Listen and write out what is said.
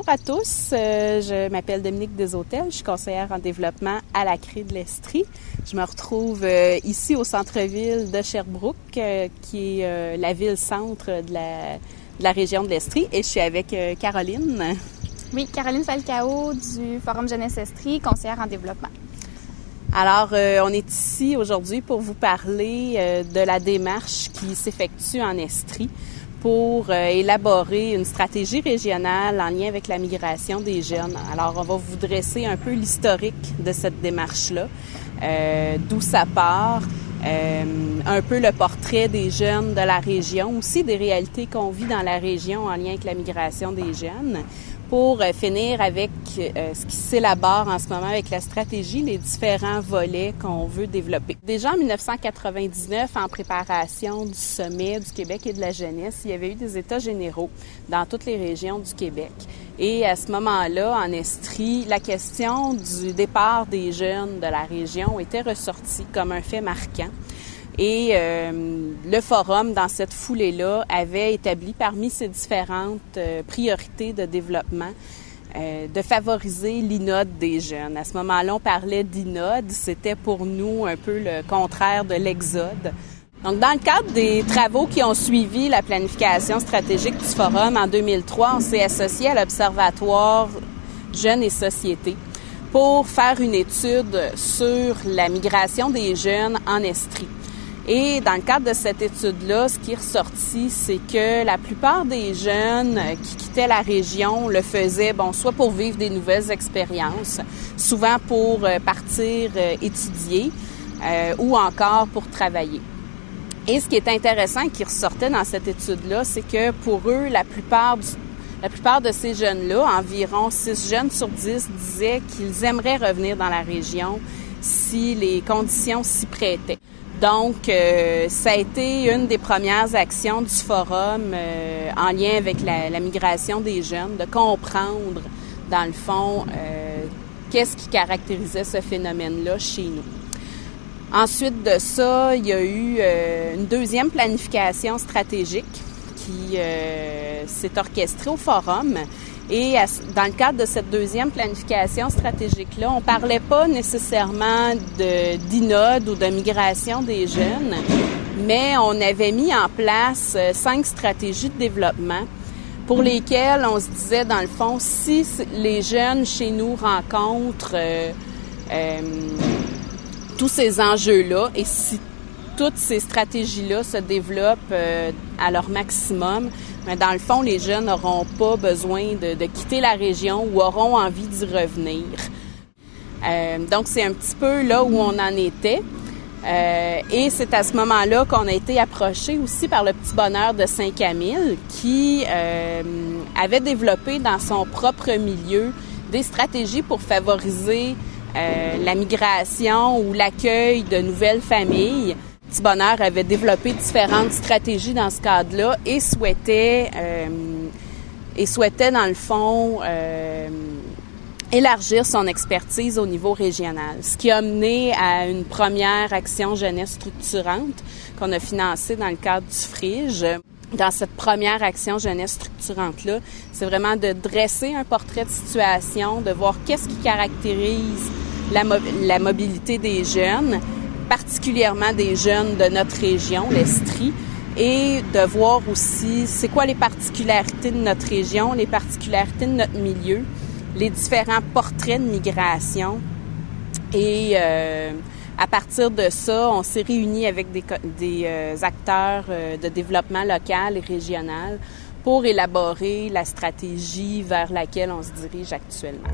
Bonjour à tous, je m'appelle Dominique Deshôtels, je suis conseillère en développement à la CRE de l'Estrie. Je me retrouve ici au centre-ville de Sherbrooke, qui est la ville-centre de la région de l'Estrie, et je suis avec Caroline. Oui, Caroline Falcao du Forum Jeunesse Estrie, conseillère en développement. Alors, on est ici aujourd'hui pour vous parler de la démarche qui s'effectue en Estrie pour élaborer une stratégie régionale en lien avec la migration des jeunes. Alors, on va vous dresser un peu l'historique de cette démarche-là, d'où ça part, un peu le portrait des jeunes de la région, aussi des réalités qu'on vit dans la région en lien avec la migration des jeunes, pour finir avec ce qui s'élabore en ce moment avec la stratégie, les différents volets qu'on veut développer. Déjà en 1999, en préparation du sommet du Québec et de la jeunesse, il y avait eu des états généraux dans toutes les régions du Québec. Et à ce moment-là, en Estrie, la question du départ des jeunes de la région était ressortie comme un fait marquant. Et le Forum, dans cette foulée-là, avait établi parmi ses différentes priorités de développement de favoriser l'inode des jeunes. À ce moment-là, on parlait d'inode. C'était pour nous un peu le contraire de l'exode. Donc, dans le cadre des travaux qui ont suivi la planification stratégique du Forum en 2003, on s'est associé à l'Observatoire Jeunes et Société pour faire une étude sur la migration des jeunes en Estrie. Et dans le cadre de cette étude-là, ce qui est ressorti, c'est que la plupart des jeunes qui quittaient la région le faisaient, soit pour vivre des nouvelles expériences, souvent pour partir étudier ou encore pour travailler. Et ce qui est intéressant qui ressortait dans cette étude-là, c'est que pour eux, la plupart de ces jeunes-là, environ 6 jeunes sur 10, disaient qu'ils aimeraient revenir dans la région si les conditions s'y prêtaient. Donc, ça a été une des premières actions du Forum en lien avec la migration des jeunes, de comprendre, dans le fond, qu'est-ce qui caractérisait ce phénomène-là chez nous. Ensuite de ça, il y a eu une deuxième planification stratégique qui s'est orchestrée au Forum. Et dans le cadre de cette deuxième planification stratégique-là, on ne parlait pas nécessairement d'inode ou de migration des jeunes, mais on avait mis en place 5 stratégies de développement pour lesquelles on se disait, dans le fond, si les jeunes chez nous rencontrent tous ces enjeux-là et si toutes ces stratégies-là se développent à leur maximum, mais dans le fond, les jeunes n'auront pas besoin de quitter la région ou auront envie d'y revenir. Donc, c'est un petit peu là où on en était. Et c'est à ce moment-là qu'on a été approché aussi par le Petit Bonheur de Saint-Camille qui avait développé dans son propre milieu des stratégies pour favoriser la migration ou l'accueil de nouvelles familles. Petit Bonheur avait développé différentes stratégies dans ce cadre-là et souhaitait dans le fond, élargir son expertise au niveau régional. Ce qui a mené à une première action jeunesse structurante qu'on a financée dans le cadre du FRIGE. Dans cette première action jeunesse structurante-là, c'est vraiment de dresser un portrait de situation, de voir qu'est-ce qui caractérise la mobilité des jeunes, particulièrement des jeunes de notre région, l'Estrie, et de voir aussi c'est quoi les particularités de notre région, les particularités de notre milieu, les différents portraits de migration. Et à partir de ça, on s'est réunis avec des acteurs de développement local et régional pour élaborer la stratégie vers laquelle on se dirige actuellement.